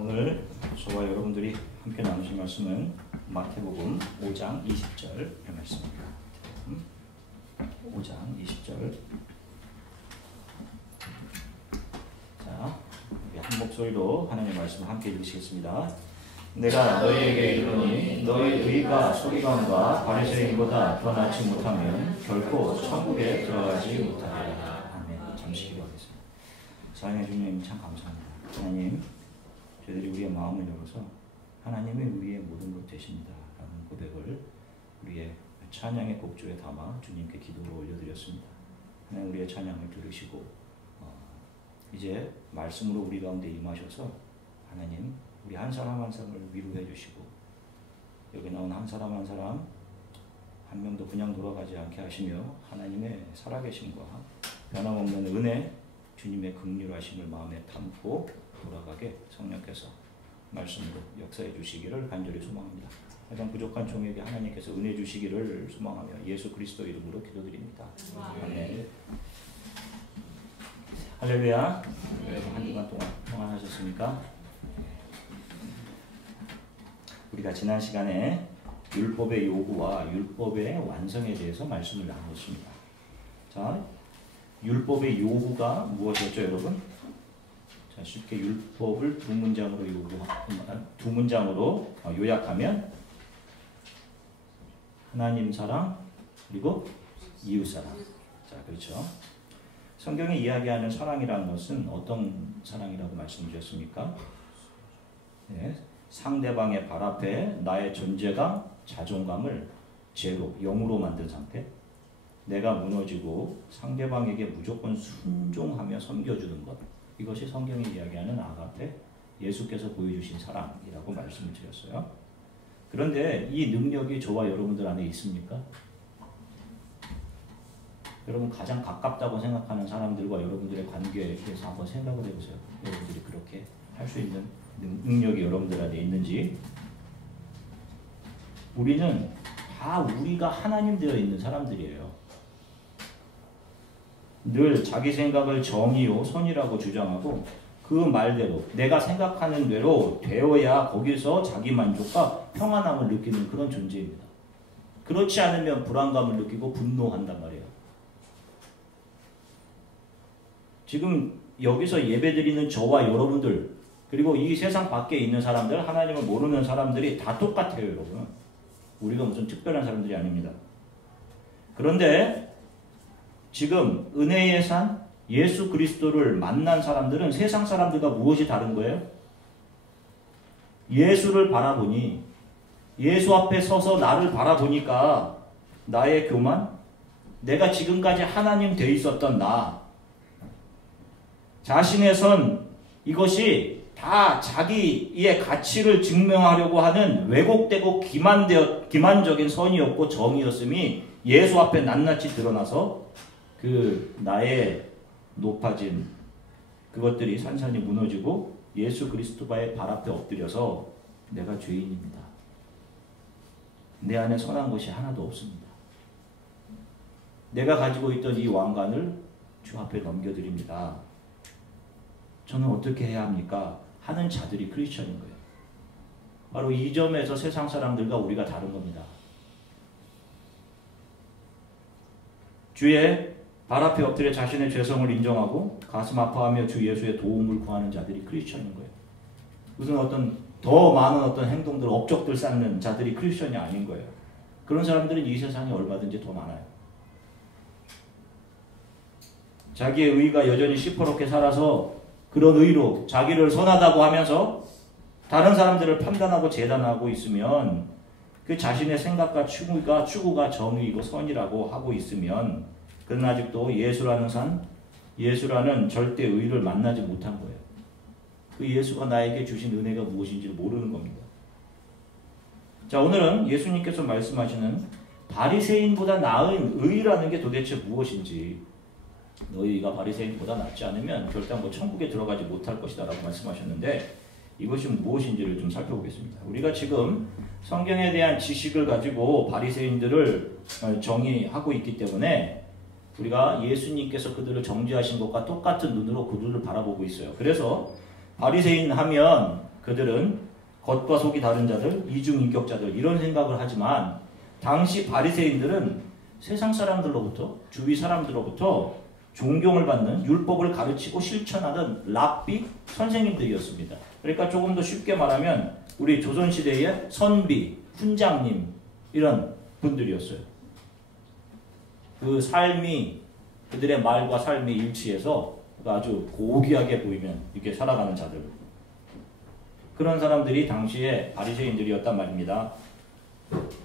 오늘 저와 여러분들이 함께 나누실 말씀은 마태복음 5장 20절의 말씀입니다. 5장 20절. 자, 우리 한 목소리로 하나님의 말씀을 함께 읽으시겠습니다. 내가 너희에게 이르노니 너희 의가 서기관과 바리새인보다 더 낫지 못하면 결코 천국에 들어가지 못하리라. 아멘. 잠시 기도하겠습니다. 사랑의 주님 참 감사합니다. 하나님, 저희들이 우리의 마음을 열어서 하나님이 우리의 모든 것 되십니다 라는 고백을 우리의 찬양의 곡조에 담아 주님께 기도로 올려드렸습니다. 하나님, 우리의 찬양을 들으시고 이제 말씀으로 우리 가운데 임하셔서 하나님, 우리 한 사람 한 사람을 위로해 주시고 여기 나온 한 사람 한 사람 한 명도 그냥 돌아가지 않게 하시며 하나님의 살아계심과 변함없는 은혜, 주님의 긍휼하심을 마음에 담고 돌아가게 성령께서 말씀으로 역사해 주시기를 간절히 소망합니다. 가장 부족한 종에게 하나님께서 은혜 주시기를 소망하며 예수 그리스도 이름으로 기도드립니다. 아멘. 할렐루야. 여러분 한 주간 동안 평안하셨습니까? 우리가 지난 시간에 율법의 요구와 율법의 완성에 대해서 말씀을 나눴습니다. 자, 율법의 요구가 무엇이었죠, 여러분? 자, 쉽게 율법을 두 문장으로 요약하면 하나님 사랑 그리고 이웃 사랑. 자, 그렇죠. 성경이 이야기하는 사랑이라는 것은 어떤 사랑이라고 말씀 주셨습니까? 네, 상대방의 발 앞에 나의 존재감, 자존감을 제로, 0으로 만든 상태. 내가 무너지고 상대방에게 무조건 순종하며 섬겨주는 것. 이것이 성경이 이야기하는 아가페, 예수께서 보여주신 사랑이라고 말씀을 드렸어요. 그런데 이 능력이 저와 여러분들 안에 있습니까? 여러분 가장 가깝다고 생각하는 사람들과 여러분들의 관계에 대해서 한번 생각을 해보세요. 여러분들이 그렇게 할 수 있는 능력이 여러분들 안에 있는지. 우리는 다 우리가 하나님 되어 있는 사람들이에요. 늘 자기 생각을 정의요 선이라고 주장하고 그 말대로 내가 생각하는 대로 되어야 거기서 자기 만족과 평안함을 느끼는 그런 존재입니다. 그렇지 않으면 불안감을 느끼고 분노한단 말이에요. 지금 여기서 예배드리는 저와 여러분들 그리고 이 세상 밖에 있는 사람들, 하나님을 모르는 사람들이 다 똑같아요, 여러분. 우리가 무슨 특별한 사람들이 아닙니다. 그런데 지금 은혜의 산 예수 그리스도를 만난 사람들은 세상 사람들과 무엇이 다른 거예요? 예수를 바라보니, 예수 앞에 서서 나를 바라보니까 나의 교만, 내가 지금까지 하나님 돼 있었던 나, 자신의 선, 이것이 다 자기의 가치를 증명하려고 하는 왜곡되고 기만적인 선이었고 정이었음이 예수 앞에 낱낱이 드러나서 그 나의 높아진 그것들이 산산이 무너지고 예수 그리스도의 발 앞에 엎드려서 내가 죄인입니다. 내 안에 선한 것이 하나도 없습니다. 내가 가지고 있던 이 왕관을 주 앞에 넘겨드립니다. 저는 어떻게 해야 합니까? 하는 자들이 크리스천인 거예요. 바로 이 점에서 세상 사람들과 우리가 다른 겁니다. 주의 발 앞에 엎드려 자신의 죄성을 인정하고 가슴 아파하며 주 예수의 도움을 구하는 자들이 크리스천인 거예요. 무슨 어떤 더 많은 어떤 행동들, 업적들 쌓는 자들이 크리스천이 아닌 거예요. 그런 사람들은 이 세상에 얼마든지 더 많아요. 자기의 의가 여전히 시퍼렇게 살아서 그런 의로 자기를 선하다고 하면서 다른 사람들을 판단하고 재단하고 있으면 그 자신의 생각과 추구가 정의이고 선이라고 하고 있으면 그는 아직도 예수라는 산, 예수라는 절대 의를 만나지 못한 거예요. 그 예수가 나에게 주신 은혜가 무엇인지를 모르는 겁니다. 자, 오늘은 예수님께서 말씀하시는 바리새인보다 나은 의라는 게 도대체 무엇인지, 너희가 바리새인보다 낫지 않으면 결단 천국에 들어가지 못할 것이다 라고 말씀하셨는데 이것이 무엇인지를 좀 살펴보겠습니다. 우리가 지금 성경에 대한 지식을 가지고 바리새인들을 정의하고 있기 때문에 우리가 예수님께서 그들을 정죄하신 것과 똑같은 눈으로 그들을 바라보고 있어요. 그래서 바리새인 하면 그들은 겉과 속이 다른 자들, 이중인격자들 이런 생각을 하지만 당시 바리새인들은 세상 사람들로부터 주위 사람들로부터 존경을 받는 율법을 가르치고 실천하는 랍비 선생님들이었습니다. 그러니까 조금 더 쉽게 말하면 우리 조선시대의 선비, 훈장님 이런 분들이었어요. 그 삶이 그들의 말과 삶이 일치해서 아주 고귀하게 보이면 이렇게 살아가는 자들. 그런 사람들이 당시에 바리새인들이었단 말입니다.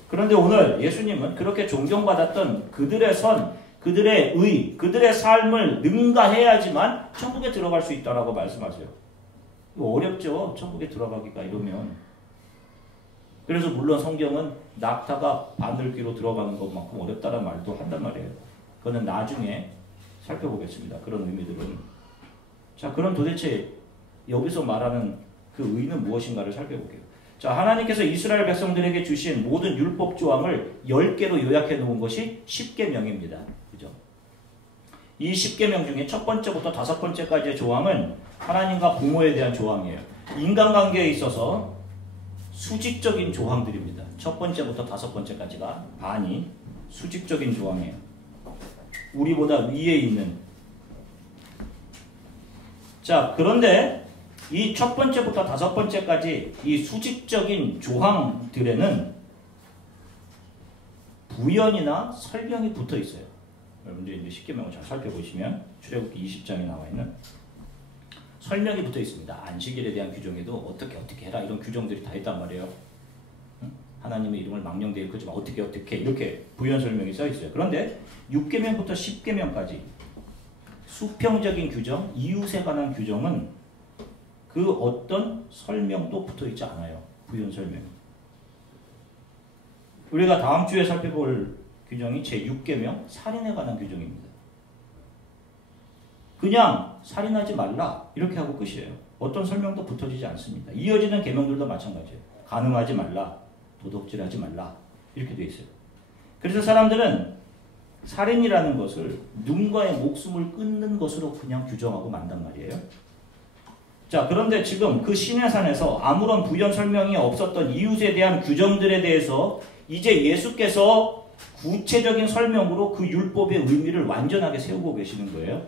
그런데 오늘 예수님은 그렇게 존경받았던 그들의 선, 그들의 의, 그들의 삶을 능가해야지만 천국에 들어갈 수 있다라고 말씀하세요. 이거 어렵죠? 천국에 들어가기가 이러면. 그래서 물론 성경은 낙타가 바늘귀로 들어가는 것만큼 어렵다는 말도 한단 말이에요. 그거는 나중에 살펴보겠습니다. 그런 의미들은. 자, 그럼 도대체 여기서 말하는 그 의는 무엇인가를 살펴볼게요. 자, 하나님께서 이스라엘 백성들에게 주신 모든 율법 조항을 10개로 요약해 놓은 것이 10계명입니다. 그죠? 이 10계명 중에 첫 번째부터 5번째까지의 조항은 하나님과 부모에 대한 조항이에요. 인간관계에 있어서 수직적인 조항들입니다. 첫 번째부터 5번째까지가 반이 수직적인 조항이에요. 우리보다 위에 있는. 자, 그런데 이 첫 번째부터 5번째까지 이 수직적인 조항들에는 부연이나 설명이 붙어 있어요. 여러분들이 이제 10계명을 잘 살펴보시면 출애굽기 20장에 나와 있는 설명이 붙어 있습니다. 안식일에 대한 규정에도 어떻게 해라 이런 규정들이 다 있단 말이에요. 하나님의 이름을 망령되이 일컫지 마. 어떻게 이렇게 부연 설명이 써 있어요. 그런데 6계명부터 10계명까지 수평적인 규정, 이웃에 관한 규정은 그 어떤 설명도 붙어 있지 않아요. 부연 설명. 우리가 다음 주에 살펴볼 규정이 제6계명 살인에 관한 규정입니다. 그냥 살인하지 말라 이렇게 하고 끝이에요. 어떤 설명도 붙어지지 않습니다. 이어지는 계명들도 마찬가지예요. 간음하지 말라, 도둑질하지 말라 이렇게 돼 있어요. 그래서 사람들은 살인이라는 것을 누군가의 목숨을 끊는 것으로 그냥 규정하고 만단 말이에요. 자, 그런데 지금 그 시내산에서 아무런 부연 설명이 없었던 이웃에 대한 규정들에 대해서 이제 예수께서 구체적인 설명으로 그 율법의 의미를 완전하게 세우고 계시는 거예요.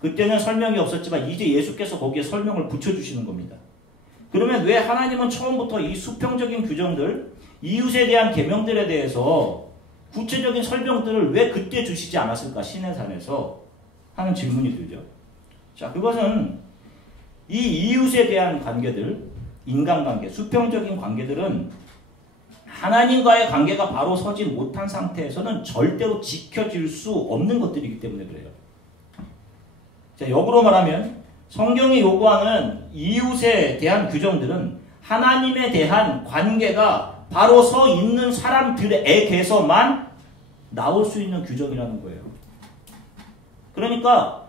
그때는 설명이 없었지만 이제 예수께서 거기에 설명을 붙여주시는 겁니다. 그러면 왜 하나님은 처음부터 이 수평적인 규정들, 이웃에 대한 계명들에 대해서 구체적인 설명들을 왜 그때 주시지 않았을까? 시내산에서 하는 질문이 들죠. 자, 그것은 이 이웃에 대한 관계들, 인간관계, 수평적인 관계들은 하나님과의 관계가 바로 서지 못한 상태에서는 절대로 지켜질 수 없는 것들이기 때문에 그래요. 자, 역으로 말하면 성경이 요구하는 이웃에 대한 규정들은 하나님에 대한 관계가 바로 서 있는 사람들에게서만 나올 수 있는 규정이라는 거예요. 그러니까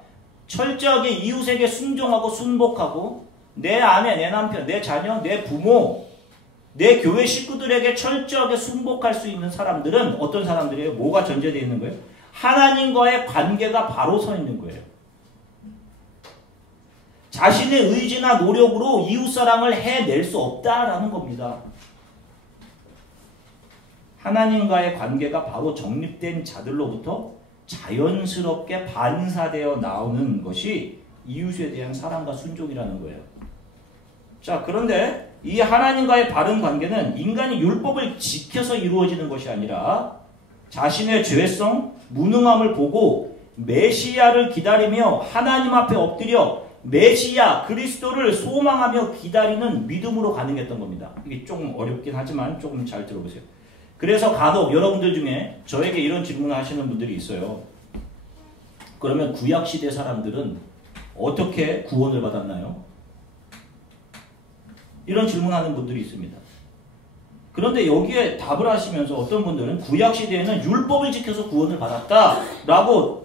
철저하게 이웃에게 순종하고 순복하고 내 아내, 내 남편, 내 자녀, 내 부모, 내 교회 식구들에게 철저하게 순복할 수 있는 사람들은 어떤 사람들이에요? 뭐가 전제되어 있는 거예요? 하나님과의 관계가 바로 서 있는 거예요. 자신의 의지나 노력으로 이웃사랑을 해낼 수 없다라는 겁니다. 하나님과의 관계가 바로 정립된 자들로부터 자연스럽게 반사되어 나오는 것이 이웃에 대한 사랑과 순종이라는 거예요. 자, 그런데 이 하나님과의 바른 관계는 인간이 율법을 지켜서 이루어지는 것이 아니라 자신의 죄성, 무능함을 보고 메시아를 기다리며 하나님 앞에 엎드려 메시아 그리스도를 소망하며 기다리는 믿음으로 가능했던 겁니다. 이게 조금 어렵긴 하지만 조금 잘 들어보세요. 그래서 간혹 여러분들 중에 저에게 이런 질문을 하시는 분들이 있어요. 그러면 구약시대 사람들은 어떻게 구원을 받았나요? 이런 질문하는 분들이 있습니다. 그런데 여기에 답을 하시면서 어떤 분들은 구약시대에는 율법을 지켜서 구원을 받았다라고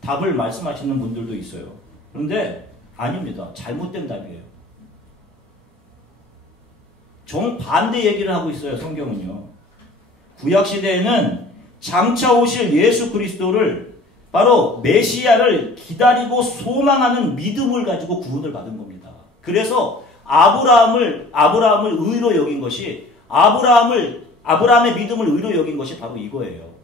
답을 말씀하시는 분들도 있어요. 그런데 아닙니다. 잘못된 답이에요. 정반대 얘기를 하고 있어요. 성경은요. 구약시대에는 장차 오실 예수 그리스도를 바로 메시아를 기다리고 소망하는 믿음을 가지고 구원을 받은 겁니다. 그래서 아브라함을 의로 여긴 것이 아브라함의 믿음을 의로 여긴 것이 바로 이거예요.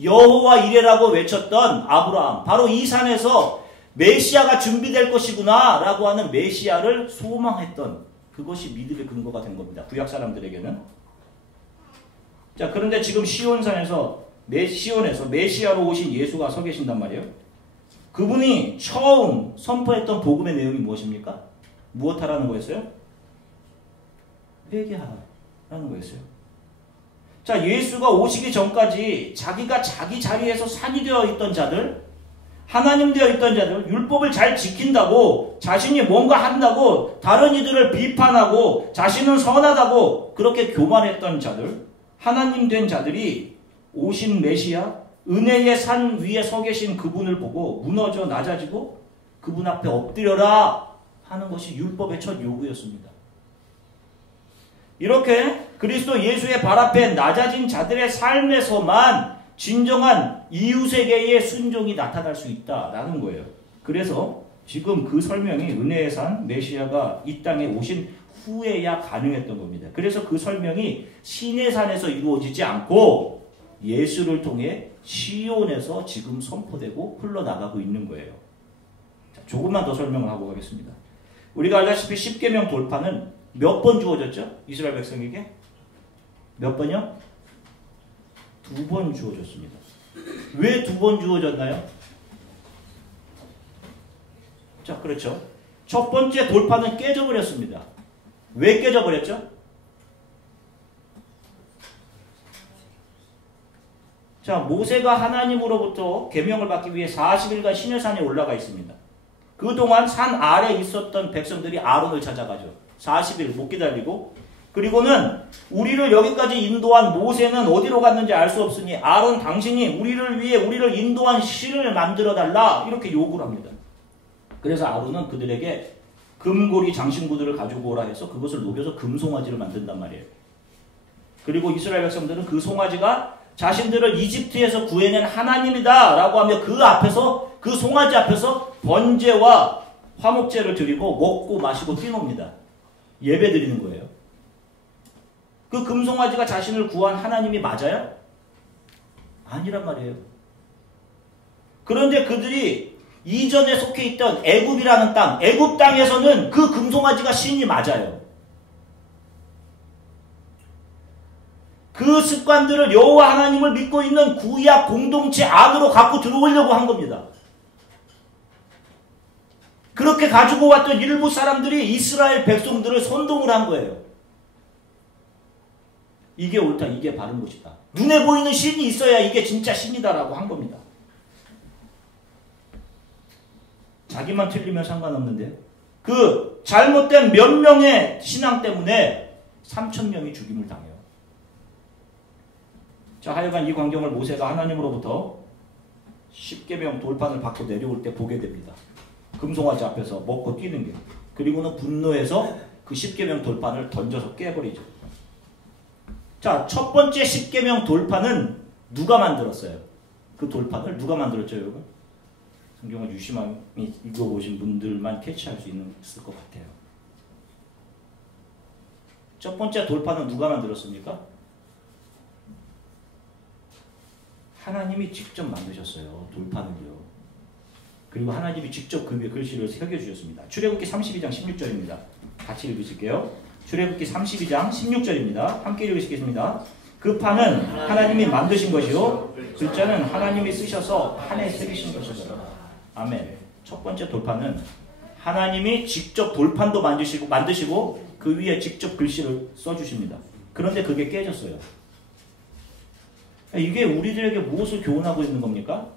여호와 이레라고 외쳤던 아브라함, 바로 이 산에서 메시아가 준비될 것이구나 라고 하는 메시아를 소망했던 그것이 믿음의 근거가 된 겁니다. 구약 사람들에게는. 자, 그런데 지금 시온에서 메시아로 오신 예수가 서 계신단 말이에요. 그분이 처음 선포했던 복음의 내용이 무엇입니까? 무엇하라는 거였어요? 회개하라는 거였어요. 자, 예수가 오시기 전까지 자기가 자기 자리에서 산이 되어 있던 자들, 하나님 되어 있던 자들, 율법을 잘 지킨다고, 자신이 뭔가 한다고, 다른 이들을 비판하고, 자신은 선하다고 그렇게 교만했던 자들, 하나님 된 자들이 오신 메시아, 은혜의 산 위에 서 계신 그분을 보고 무너져 낮아지고 그분 앞에 엎드려라 하는 것이 율법의 첫 요구였습니다. 이렇게 그리스도 예수의 발 앞에 낮아진 자들의 삶에서만 진정한 이웃에게의 순종이 나타날 수 있다라는 거예요. 그래서 지금 그 설명이 은혜의 산 메시아가 이 땅에 오신 후에야 가능했던 겁니다. 그래서 그 설명이 시내산에서 이루어지지 않고 예수를 통해 시온에서 지금 선포되고 흘러나가고 있는 거예요. 자, 조금만 더 설명을 하고 가겠습니다. 우리가 알다시피 10계명 돌파는 몇 번 주어졌죠? 이스라엘 백성에게? 몇 번이요? 2번 주어졌습니다. 왜 2번 주어졌나요? 자, 그렇죠. 첫 번째 돌파는 깨져버렸습니다. 왜 깨져버렸죠? 자, 모세가 하나님으로부터 계명을 받기 위해 40일간 시내산에 올라가 있습니다. 그동안 산 아래에 있었던 백성들이 아론을 찾아가죠. 40일 못 기다리고, 그리고는 우리를 여기까지 인도한 모세는 어디로 갔는지 알 수 없으니 아론 당신이 우리를 위해 우리를 인도한 실을 만들어 달라 이렇게 요구를 합니다. 그래서 아론은 그들에게 금고리 장신구들을 가지고 오라 해서 그것을 녹여서 금송아지를 만든단 말이에요. 그리고 이스라엘 백성들은 그 송아지가 자신들을 이집트에서 구해낸 하나님이다 라고 하며 그 송아지 앞에서 번제와 화목제를 드리고 먹고 마시고 뛰놉니다. 예배 드리는 거예요. 그 금송아지가 자신을 구한 하나님이 맞아요? 아니란 말이에요. 그런데 그들이 이전에 속해 있던 애굽이라는 땅, 애굽 땅에서는 그 금송아지가 신이 맞아요. 그 습관들을 여호와 하나님을 믿고 있는 구약 공동체 안으로 갖고 들어오려고 한 겁니다. 그렇게 가지고 왔던 일부 사람들이 이스라엘 백성들을 선동을 한 거예요. 이게 옳다, 이게 바른 것이다. 눈에 보이는 신이 있어야 이게 진짜 신이다라고 한 겁니다. 자기만 틀리면 상관없는데 그 잘못된 몇 명의 신앙 때문에 3,000명이 죽임을 당해요. 자, 하여간 이 광경을 모세가 하나님으로부터 10계명 돌판을 받고 내려올 때 보게 됩니다. 금송아지 앞에서 먹고 뛰는 게. 그리고는 분노해서 그 10계명 돌판을 던져서 깨버리죠. 자, 첫 번째 10계명 돌판은 누가 만들었어요? 그 돌판을 누가 만들었죠, 여러분? 성경을 유심히 읽어보신 분들만 캐치할 수 있을 것 같아요. 첫 번째 돌판은 누가 만들었습니까? 하나님이 직접 만드셨어요. 돌판을요. 그리고 하나님이 직접 그 위에 글씨를 새겨주셨습니다. 출애굽기 32장 16절입니다. 같이 읽으실게요. 출애굽기 32장 16절입니다. 함께 읽으시겠습니다. 그 판은 하나님이 만드신 것이요 글자는 하나님이 쓰셔서 판에 새기신 것이다. 아멘. 첫 번째 돌판은 하나님이 직접 돌판도 만드시고 그 위에 직접 글씨를 써주십니다. 그런데 그게 깨졌어요. 이게 우리들에게 무엇을 교훈하고 있는 겁니까?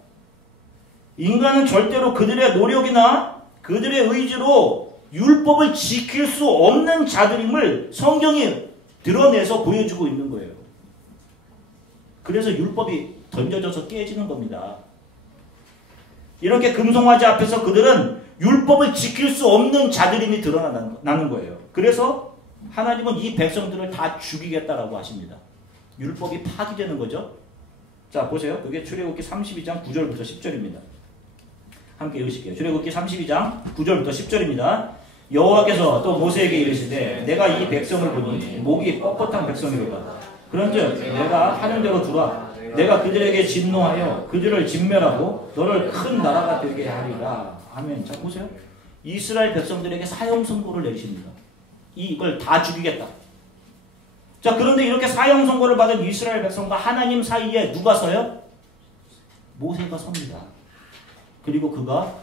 인간은 절대로 그들의 노력이나 그들의 의지로 율법을 지킬 수 없는 자들임을 성경이 드러내서 보여주고 있는 거예요. 그래서 율법이 던져져서 깨지는 겁니다. 이렇게 금송아지 앞에서 그들은 율법을 지킬 수 없는 자들임이 드러나는 거예요. 그래서 하나님은 이 백성들을 다 죽이겠다라고 하십니다. 율법이 파기되는 거죠. 자, 보세요. 그게 출애굽기 32장 9절부터 10절입니다. 함께 읽으실게요. 출애굽기 32장 9절부터 10절입니다. 여호와께서 또 모세에게 이르시되 내가 이 백성을 보니 목이 뻣뻣한 백성이로다. 그런즉 내가 하는 대로 두라. 내가 그들에게 진노하여 그들을 진멸하고 너를 큰 나라가 되게 하리라. 아멘. 자 보세요. 이스라엘 백성들에게 사형 선고를 내리십니다. 이걸 다 죽이겠다. 자 그런데 이렇게 사형 선고를 받은 이스라엘 백성과 하나님 사이에 누가 서요? 모세가 섭니다. 그리고 그가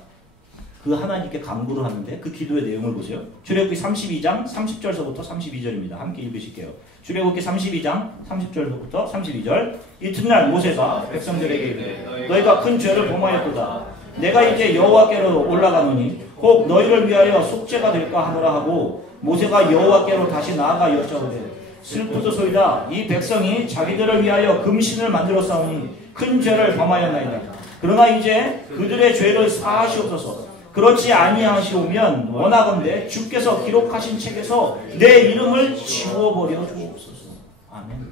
그 하나님께 간구를 하는데 그 기도의 내용을 보세요. 출애굽기 32장 30절서부터 32절입니다. 함께 읽으실게요. 출애굽기 32장 30절부터 32절. 이튿날 모세가 백성들에게 이르되 너희가 큰 죄를 범하였도다. 내가 이제 여호와께로 올라가노니 혹 너희를 위하여 속죄가 될까 하노라 하고 모세가 여호와께로 다시 나아가 여짜오되 슬프도소이다. 이 백성이 자기들을 위하여 금신을 만들어 싸우니 큰 죄를 범하였나이다. 그러나 이제 그들의 죄를 사하시옵소서. 그렇지 아니하시오면 원하건대 주께서 기록하신 책에서 내 이름을 지워버려 주옵소서. 아멘.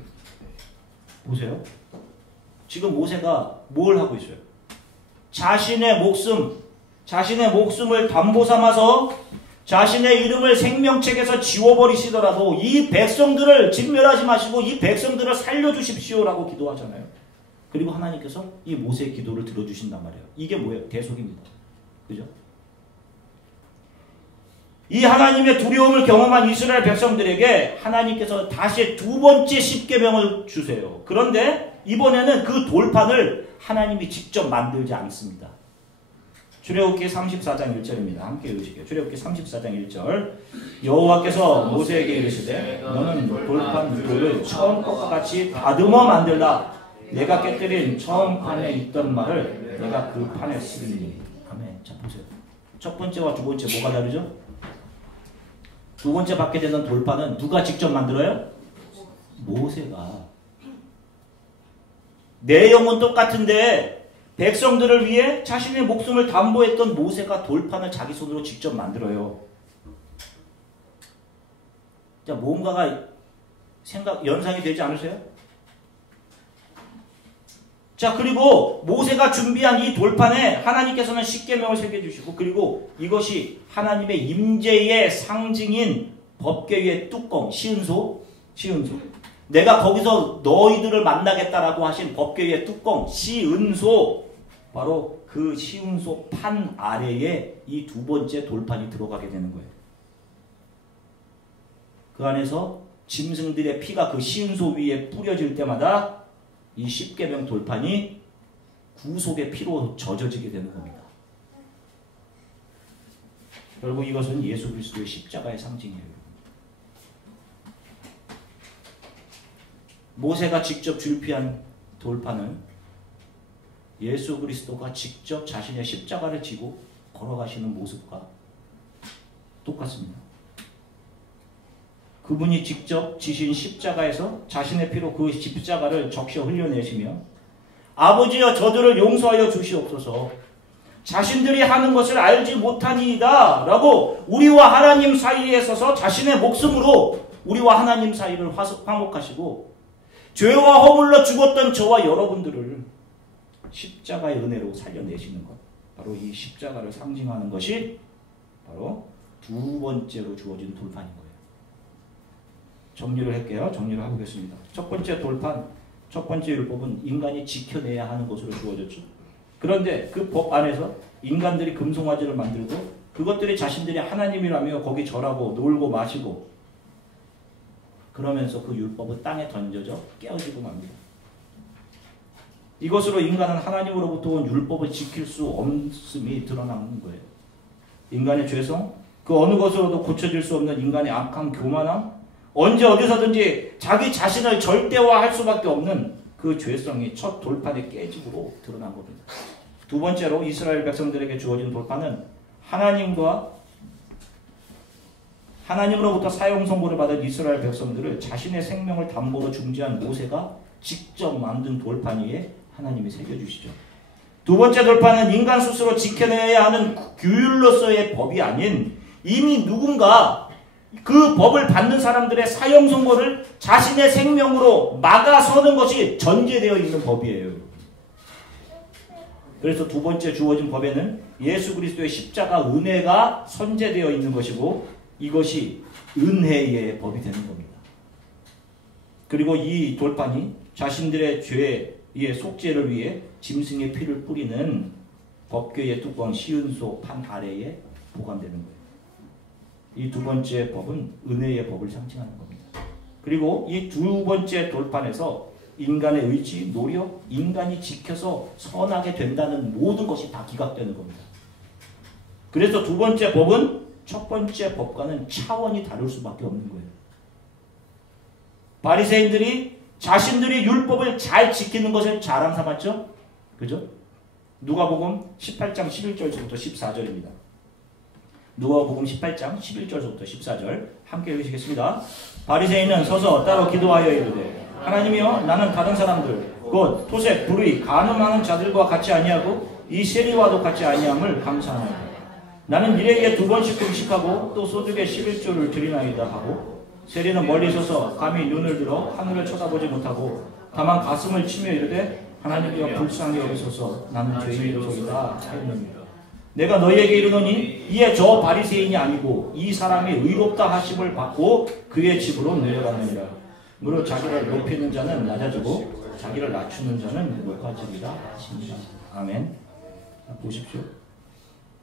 보세요. 지금 모세가 뭘 하고 있어요? 자신의 목숨을 담보 삼아서 자신의 이름을 생명책에서 지워버리시더라도 이 백성들을 진멸하지 마시고 이 백성들을 살려주십시오라고 기도하잖아요. 그리고 하나님께서 이 모세의 기도를 들어주신단 말이에요. 이게 뭐예요? 대속입니다. 그죠? 이 하나님의 두려움을 경험한 이스라엘 백성들에게 하나님께서 다시 두 번째 십계명을 주세요. 그런데 이번에는 그 돌판을 하나님이 직접 만들지 않습니다. 출애굽기 34장 1절입니다. 함께 읽으시게요. 출애굽기 34장 1절. 여호와께서 모세에게 이르시되 너는 돌판 돌을 처음 것과 같이 다듬어 만들라. 내가 깨뜨린 처음 판에 있던 말을 내가 그 판에 쓰리니. 아멘. 자 보세요. 첫 번째와 두 번째 뭐가 다르죠? 두 번째 받게 되는 돌판은 누가 직접 만들어요? 모세가. 내용은 똑같은데 백성들을 위해 자신의 목숨을 담보했던 모세가 돌판을 자기 손으로 직접 만들어요. 자, 뭔가가 연상이 되지 않으세요? 자, 그리고 모세가 준비한 이 돌판에 하나님께서는 십계명을 새겨주시고, 그리고 이것이 하나님의 임재의 상징인 법궤의 뚜껑, 시은소. 내가 거기서 너희들을 만나겠다라고 하신 법궤의 뚜껑, 시은소. 바로 그 시은소 판 아래에 이 두 번째 돌판이 들어가게 되는 거예요. 그 안에서 짐승들의 피가 그 시은소 위에 뿌려질 때마다 이 십계명 돌판이 구속의 피로 젖어지게 되는 겁니다. 결국 이것은 예수 그리스도의 십자가의 상징이에요. 모세가 직접 줄피한 돌판은 예수 그리스도가 직접 자신의 십자가를 지고 걸어가시는 모습과 똑같습니다. 그분이 직접 지신 십자가에서 자신의 피로 그 십자가를 적셔 흘려내시며 아버지여 저들을 용서하여 주시옵소서. 자신들이 하는 것을 알지 못하니이다 라고 우리와 하나님 사이에 서서 자신의 목숨으로 우리와 하나님 사이를 화목하시고 죄와 허물로 죽었던 저와 여러분들을 십자가의 은혜로 살려내시는 것, 바로 이 십자가를 상징하는 것이 바로 두 번째로 주어진 돌판인 거예요. 정리를 할게요. 정리를 해보겠습니다. 첫 번째 돌판, 첫 번째 율법은 인간이 지켜내야 하는 것으로 주어졌죠. 그런데 그 법 안에서 인간들이 금송아지를 만들고 그것들이 자신들이 하나님이라며 거기 절하고 놀고 마시고 그러면서 그 율법은 땅에 던져져 깨어지고 맙니다. 이것으로 인간은 하나님으로부터 온 율법을 지킬 수 없음이 드러나는 거예요. 인간의 죄성, 그 어느 것으로도 고쳐질 수 없는 인간의 악한 교만함, 언제 어디서든지 자기 자신을 절대화할 수밖에 없는 그 죄성이 첫 돌판의 깨짐으로 드러난 겁니다. 두 번째로 이스라엘 백성들에게 주어진 돌판은 하나님으로부터 사형 선고를 받은 이스라엘 백성들을 자신의 생명을 담보로 중지한 모세가 직접 만든 돌판 위에 하나님이 새겨주시죠. 두 번째 돌판은 인간 스스로 지켜내야 하는 규율로서의 법이 아닌 이미 누군가 그 법을 받는 사람들의 사형 선고를 자신의 생명으로 막아서는 것이 전제되어 있는 법이에요. 그래서 두 번째 주어진 법에는 예수 그리스도의 십자가 은혜가 선제되어 있는 것이고 이것이 은혜의 법이 되는 겁니다. 그리고 이 돌판이 자신들의 죄의 속죄를 위해 짐승의 피를 뿌리는 법궤의 뚜껑 시은소 판 아래에 보관되는 거예요. 이 두 번째 법은 은혜의 법을 상징하는 겁니다. 그리고 이 두 번째 돌판에서 인간의 의지, 노력, 인간이 지켜서 선하게 된다는 모든 것이 다 기각되는 겁니다. 그래서 두 번째 법은 첫 번째 법과는 차원이 다를 수밖에 없는 거예요. 바리새인들이 자신들이 율법을 잘 지키는 것을 자랑 삼았죠? 그죠? 누가복음 18장 11절부터 14절입니다. 누가복음 18장 11절부터 14절 함께 읽으시겠습니다. 바리새인은 서서 따로 기도하여 이르되 하나님이여 나는 다른 사람들 곧 토색, 불의, 간음하는 자들과 같이 아니하고 이 세리와도 같이 아니함을 감사하나이다. 나는 일에게 2번씩 금식하고 또 소득의 11조를 드리나이다 하고 세리는 멀리 서서 감히 눈을 들어 하늘을 쳐다보지 못하고 다만 가슴을 치며 이르되 하나님이여 불쌍히 여기소서 나는 죄인이로소이다 하였느니라. 내가 너희에게 이르노니 이에 저 바리새인이 아니고 이 사람이 의롭다 하심을 받고 그의 집으로 내려가느니라. 무릇 자기를 높이는 자는 낮아지고 자기를 낮추는 자는 높아지리라 하십니다. 아멘. 보십시오.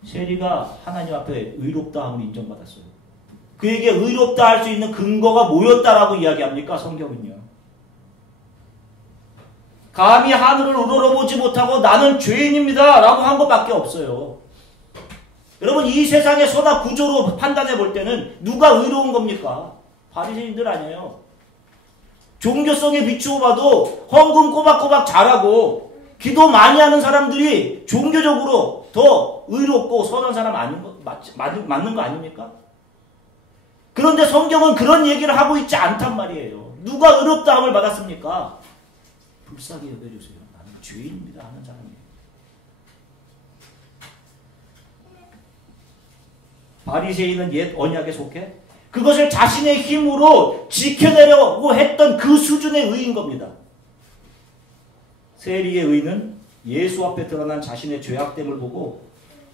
세리가 하나님 앞에 의롭다함을 인정받았어요. 그에게 의롭다 할 수 있는 근거가 뭐였다라고 이야기합니까? 성경은요. 감히 하늘을 우러러보지 못하고 나는 죄인입니다 라고 한 것밖에 없어요. 여러분 이 세상의 선악 구조로 판단해 볼 때는 누가 의로운 겁니까? 바리새인들 아니에요. 종교성에 비추어 봐도 헌금 꼬박꼬박 잘하고 기도 많이 하는 사람들이 종교적으로 더 의롭고 선한 사람 아닌 거 맞는 거 아닙니까? 그런데 성경은 그런 얘기를 하고 있지 않단 말이에요. 누가 의롭다함을 받았습니까? 불쌍히 여겨주세요. 나는 죄인입니다 하는 사람이에요. 바리새인은 옛 언약에 속해 그것을 자신의 힘으로 지켜내려고 했던 그 수준의 의인 겁니다. 세리의 의는 예수 앞에 드러난 자신의 죄악됨을 보고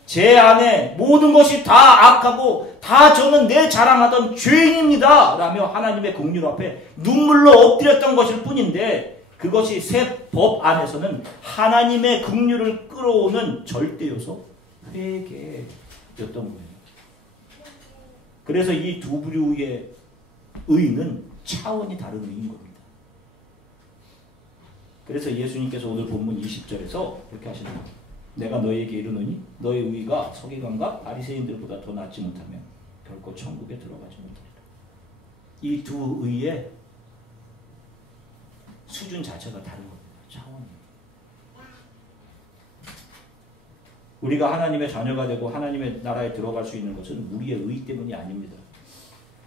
제 안에 모든 것이 다 악하고 다 저는 내 자랑하던 죄인입니다 라며 하나님의 긍휼 앞에 눈물로 엎드렸던 것일 뿐인데 그것이 새 법 안에서는 하나님의 긍휼을 끌어오는 절대 요소 회개였던 거예요. 그래서 이 두 부류의 의는 차원이 다른 의인 겁니다. 그래서 예수님께서 오늘 본문 20절에서 이렇게 하시는 거예요. 내가 너희에게 이르노니 너희 의가 서기관과 바리새인들보다 더 낫지 못하면 결코 천국에 들어가지 못하리라. 이 두 의의 수준 자체가 다른 겁니다. 차원이. 우리가 하나님의 자녀가 되고 하나님의 나라에 들어갈 수 있는 것은 우리의 의 때문이 아닙니다.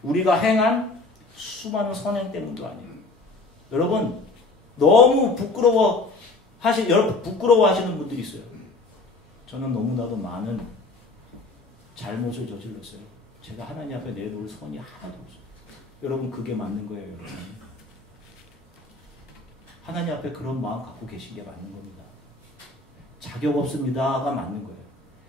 우리가 행한 수많은 선행 때문도 아니에요. 여러분 너무 부끄러워하시는 분들이 있어요. 저는 너무나도 많은 잘못을 저질렀어요. 제가 하나님 앞에 내놓을 선이 하나도 없어요. 여러분 그게 맞는 거예요. 여러분. 하나님 앞에 그런 마음 갖고 계신 게 맞는 겁니다. 자격 없습니다가 맞는 거예요.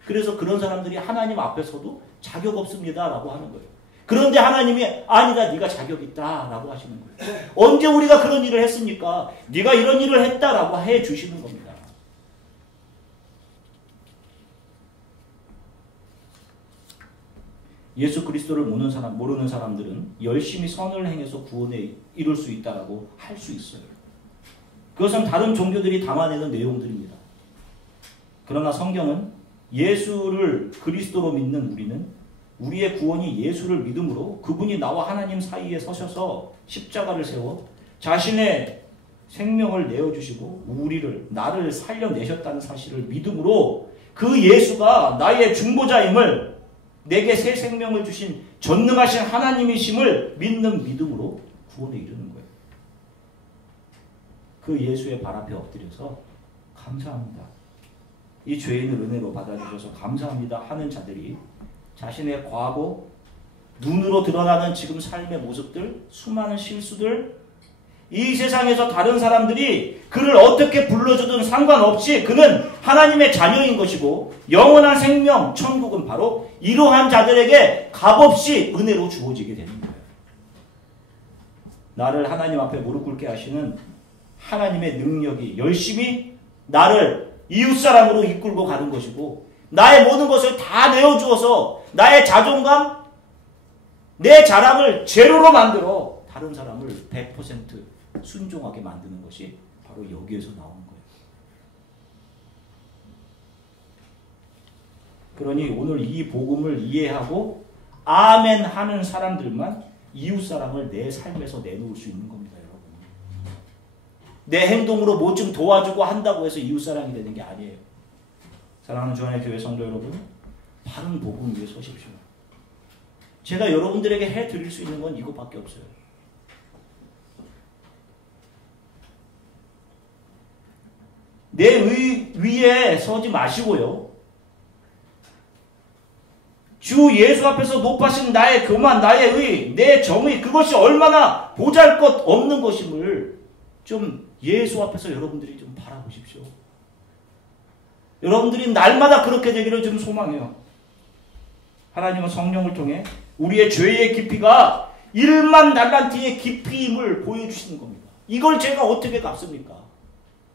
그래서 그런 사람들이 하나님 앞에서도 자격 없습니다라고 하는 거예요. 그런데 하나님이 아니다 네가 자격 있다라고 하시는 거예요. 언제 우리가 그런 일을 했습니까? 네가 이런 일을 했다라고 해주시는 겁니다. 예수 그리스도를 모르는 사람들은 열심히 선을 행해서 구원에 이룰 수 있다라고 할 수 있어요. 그것은 다른 종교들이 담아내는 내용들입니다. 그러나 성경은 예수를 그리스도로 믿는 우리는 우리의 구원이 예수를 믿음으로 그분이 나와 하나님 사이에 서셔서 십자가를 세워 자신의 생명을 내어주시고 나를 살려내셨다는 사실을 믿음으로 그 예수가 나의 중보자임을 내게 새 생명을 주신 전능하신 하나님이심을 믿는 믿음으로 구원에 이르는 거예요. 그 예수의 발 앞에 엎드려서 감사합니다. 이 죄인을 은혜로 받아주셔서 감사합니다 하는 자들이 자신의 과거, 눈으로 드러나는 지금 삶의 모습들, 수많은 실수들, 이 세상에서 다른 사람들이 그를 어떻게 불러주든 상관없이 그는 하나님의 자녀인 것이고 영원한 생명, 천국은 바로 이러한 자들에게 값없이 은혜로 주어지게 되는 거예요. 나를 하나님 앞에 무릎 꿇게 하시는 하나님의 능력이 열심히 나를 이웃사랑으로 이끌고 가는 것이고 나의 모든 것을 다 내어주어서 나의 자존감, 내 자랑을 제로로 만들어 다른 사람을 100% 순종하게 만드는 것이 바로 여기에서 나오는 거예요. 그러니 오늘 이 복음을 이해하고 아멘 하는 사람들만 이웃사랑을 내 삶에서 내놓을 수 있는 겁니다. 여러분. 내 행동으로 뭐 좀 도와주고 한다고 해서 이웃사랑이 되는 게 아니에요. 사랑하는 주안의 교회 성도 여러분, 바른 복음 위에 서십시오. 제가 여러분들에게 해드릴 수 있는 건 이것밖에 없어요. 내 위에 서지 마시고요. 주 예수 앞에서 높아신 나의 교만, 나의 의, 내 정의, 그것이 얼마나 보잘것없는 것임을 좀 예수 앞에서 여러분들이 좀 바라보십시오. 여러분들이 날마다 그렇게 되기를 좀 소망해요. 하나님은 성령을 통해 우리의 죄의 깊이가 1만 달란트의 깊이임을 보여주시는 겁니다. 이걸 제가 어떻게 갚습니까?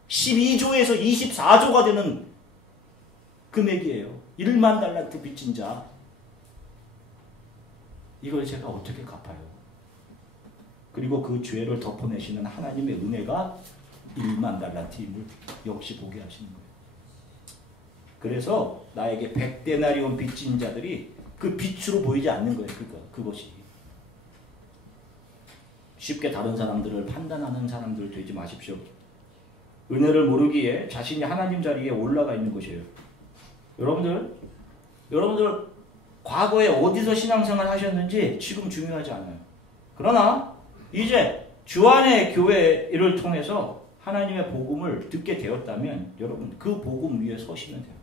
12조에서 24조가 되는 금액이에요. 1만 달란트 빚진 자. 이걸 제가 어떻게 갚아요? 그리고 그 죄를 덮어내시는 하나님의 은혜가 1만 달란트임을 역시 보게 하시는 거예요. 그래서 나에게 100데나리온 빚진 자들이 그 빛으로 보이지 않는 거예요. 그것이. 쉽게 다른 사람들을 판단하는 사람들 되지 마십시오. 은혜를 모르기에 자신이 하나님 자리에 올라가 있는 것이에요. 여러분들 과거에 어디서 신앙생활 하셨는지 지금 중요하지 않아요. 그러나 이제 주안의 교회를 통해서 하나님의 복음을 듣게 되었다면 여러분 그 복음 위에 서시면 돼요.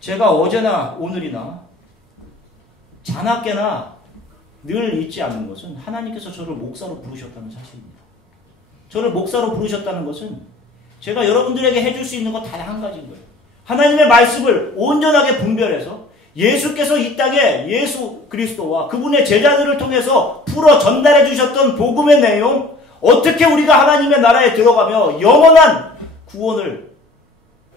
제가 어제나 오늘이나 자나깨나 늘 잊지 않는 것은 하나님께서 저를 목사로 부르셨다는 사실입니다. 저를 목사로 부르셨다는 것은 제가 여러분들에게 해줄 수 있는 것 단 한 가지인 거예요. 하나님의 말씀을 온전하게 분별해서 예수께서 이 땅에 예수 그리스도와 그분의 제자들을 통해서 풀어 전달해 주셨던 복음의 내용, 어떻게 우리가 하나님의 나라에 들어가며 영원한 구원을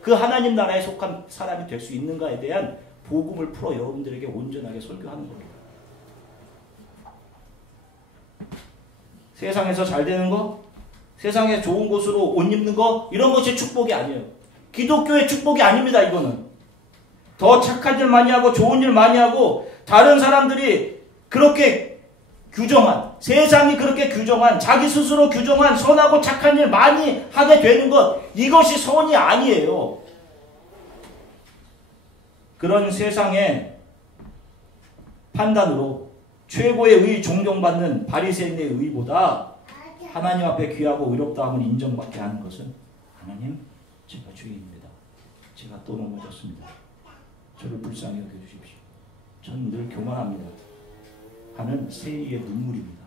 그 하나님 나라에 속한 사람이 될 수 있는가에 대한 복음을 풀어 여러분들에게 온전하게 설교하는 겁니다. 세상에서 잘 되는 거, 세상에 좋은 곳으로 옷 입는 거, 이런 것이 축복이 아니에요. 기독교의 축복이 아닙니다. 이거는 더 착한 일 많이 하고 좋은 일 많이 하고 다른 사람들이 그렇게 규정한, 세상이 그렇게 규정한, 자기 스스로 규정한 선하고 착한 일 많이 하게 되는 것, 이것이 선이 아니에요. 그런 세상의 판단으로 최고의 의 존경받는 바리새인의 의보다 하나님 앞에 귀하고 의롭다함을 인정받게 하는 것은 하나님, 제가 죄인입니다. 제가 또 넘어졌습니다. 저를 불쌍히 여겨주십시오. 저는 늘 교만합니다. 하는 세리의 눈물입니다.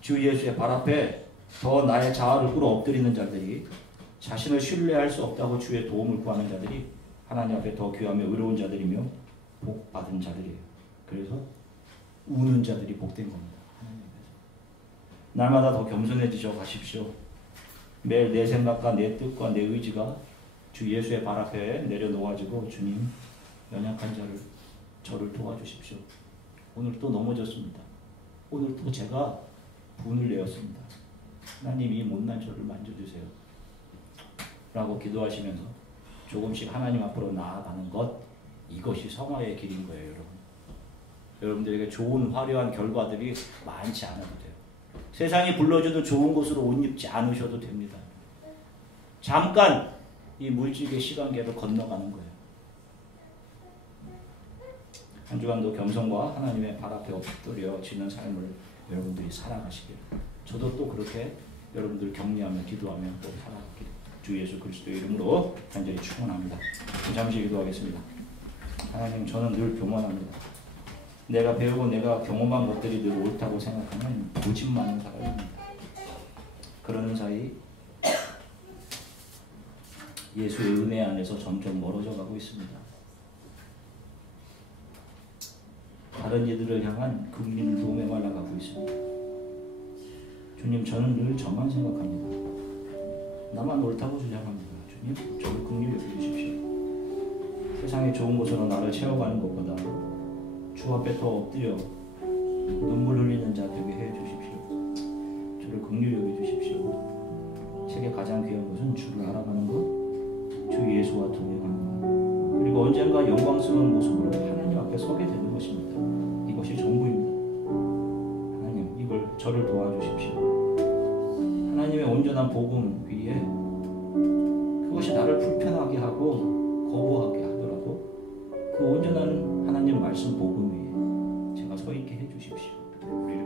주 예수의 발 앞에 더 나의 자아를 끌어 엎드리는 자들이, 자신을 신뢰할 수 없다고 주의 도움을 구하는 자들이 하나님 앞에 더 귀하며 의로운 자들이며 복 받은 자들이에요. 그래서 우는 자들이 복된 겁니다. 날마다 더 겸손해지셔 가십시오. 매일 내 생각과 내 뜻과 내 의지가 주 예수의 발 앞에 내려놓아지고, 주님, 연약한 저를 도와주십시오. 오늘 또 넘어졌습니다. 오늘 또 제가 분을 내었습니다. 하나님, 이 못난 저를 만져주세요. 라고 기도하시면서 조금씩 하나님 앞으로 나아가는 것, 이것이 성화의 길인 거예요. 여러분. 여러분들에게 좋은 화려한 결과들이 많지 않아도 돼요. 세상이 불러줘도 좋은 곳으로 옷 입지 않으셔도 됩니다. 잠깐 이 물질의 시간계를 건너가는 거예요. 한 주간도 겸손과 하나님의 발 앞에 엎드려지는 삶을 여러분들이 살아가시길, 저도 또 그렇게 여러분들 격려하며 기도하며 또 살아가길 주 예수 그리스도의 이름으로 간절히 축원합니다. 잠시 기도하겠습니다. 하나님, 저는 늘 교만합니다. 내가 배우고 내가 경험한 것들이 늘 옳다고 생각하는 고집 많은 사람입니다. 그러는 사이 예수의 은혜 안에서 점점 멀어져 가고 있습니다. 다른 이들을 향한 긍휼도 메말라가고 있습니다. 주님, 저는 늘 저만 생각합니다. 나만 옳다고 주장합니다. 주님, 저를 긍휼히 여겨주십시오. 세상의 좋은 곳으로 나를 채워가는 것보다 주 앞에 더 엎드려 눈물 흘리는 자 되게 해주십시오. 주를 긍휼히 여겨주십시오. 제게 가장 귀한 것은 주를 알아가는 것, 주 예수와 동행하는 것, 그리고 언젠가 영광스러운 모습으로 하나님 앞에 서게 되는 것입니다. 이것이 전부입니다. 하나님, 이걸 저를 도와주십시오. 하나님의 온전한 복음 위에 그것이 나를 불편하게 하고 거부하게 하더라도 그 온전한 하나님 말씀 복음 위에 제가 서 있게 해주십시오. 우리